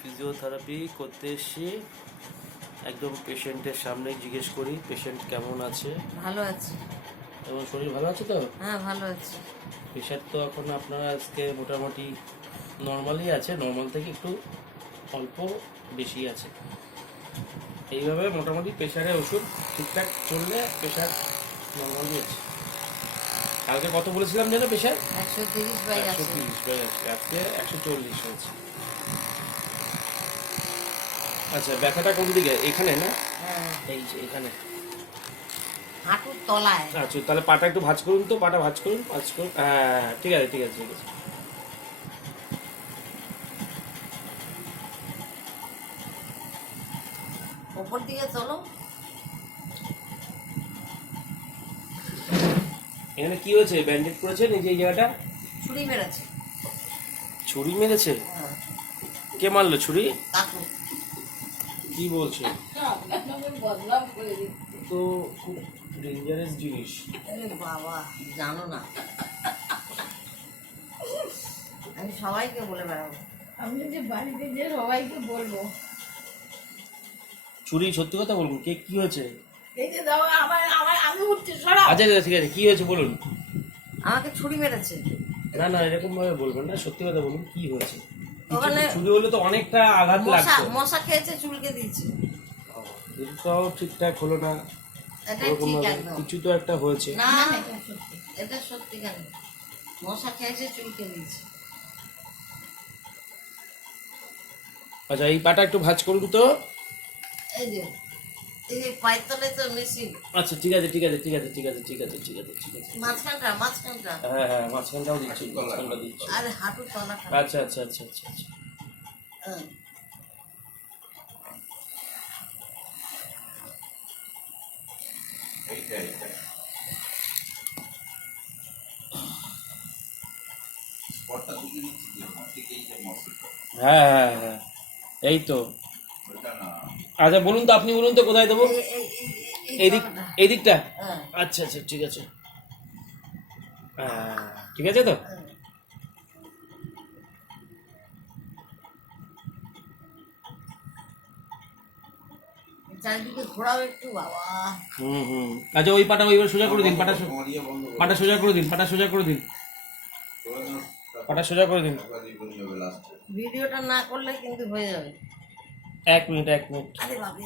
Physiotherapy করতে এসেছি, একদম পেশেন্টের সামনে জিজ্ঞেস করি পেশেন্ট কেমন আছে। ভালো আছে। এবং শরীর ভালো আছে তো? হ্যাঁ ভালো আছে। প্রেশার তো এখন আপনার আজকে মোটামুটি নর্মালই আছে, নর্মাল থেকে একটু অল্প বেশি আছে। এইভাবে মোটামুটি প্রেশারের ওষুধ ঠিকঠাক চললে প্রেশার নর্মালই আছে। কালকে কত বলেছিলাম যেন প্রেশার? 130/80। 130/80, আজকে 140 হয়েছে। আচ্ছা, ব্যথাটা কোন দিকে? এখানে না? হ্যাঁ এই যে এখানে হাঁটুর তলায়। আচ্ছা, তাহলে পাটা একটু ভাঁজ করুন তো, পাটা ভাঁজ করুন, ভাঁজ করুন। হ্যাঁ ঠিক আছে ঠিক আছে ঠিক আছে। উপর দিকে চলো। এখানে কি হয়েছে? ব্যান্ডেড করেছে এই যে এই জায়গাটা? ছুরি মেরেছে। ছুরি মেরেছে? হ্যাঁ, কে মারলো ছুরি? কাকু। কি বলছে? তো খুব ডেঞ্জারাস জিনিস। আরে বাবা, জানো না, আমি সবাইকে বলে বেড়াবো। আমি যে বাড়িতে যে সবাইকে বলবো। ছুরি, সত্যি কথা বলুন, কে কি হয়েছে? এই যে দাও, আমার আমার আমি উঠছি, সরাও। আচ্ছা আচ্ছা ঠিক আছে, কি হয়েছে বলুন। আমাকে ছুরি মেরেছে। না না, এরকম ভাবে বলবেন না, সত্যি কথা বলুন, কি হয়েছে? ওখানে ছুরি হলে তো অনেকটা আঘাত মশা লাগতো। মশা খেয়েছে, চুলকে দিয়েছে। এটাও ঠিকঠাক হলো না, এটা ওরকম ঠিক ভাবে একদম কিছু তো একটা হয়েছে। না, না, এটা সত্যি। এটা সত্যি কেন? মশা খেয়েছে, চুলকে দিয়েছে। আচ্ছা, এই পাটা একটু ভাঁজ করুন তো। এই যে এই যে পায়ের তলায় তো মেশিন। আচ্ছা ঠিক আছে ঠিক আছে ঠিক আছে ঠিক আছে ঠিক আছে ঠিক আছে ঠিক আছে। মাঝখানটা। হ্যাঁ হ্যাঁ, মাঝখানটাও দিচ্ছি, মাঝখানটা দিচ্ছি। আরে হাঁটুর তলাটা। আচ্ছা আচ্ছা আচ্ছা আচ্ছা আচ্ছা। হ্যাঁ। হ্যাঁ হ্যাঁ হ্যাঁ, এই তো। আচ্ছা বলুন তো, আপনি বলুন তো কোথায় দেবো? এই দিক, তলাটা। এই দিকটা? হ্যাঁ, আচ্ছা আচ্ছা ঠিক আছে। ঠিক আছে তো? হ্যাঁ। চারিদিকে ঘোরাও একটু, বাবা। হুম হুম। আচ্ছা, ওই পাটা ওইবার সোজা করে দিন, পাটা পাটা সোজা করে দিন, পাটা সোজা করে দিন, পাটা সোজা করে দিন। ভিডিওটা না করলে কিন্তু হয়ে যাবে। 1 মিনিট 1 মিনিট। আরে বাবা।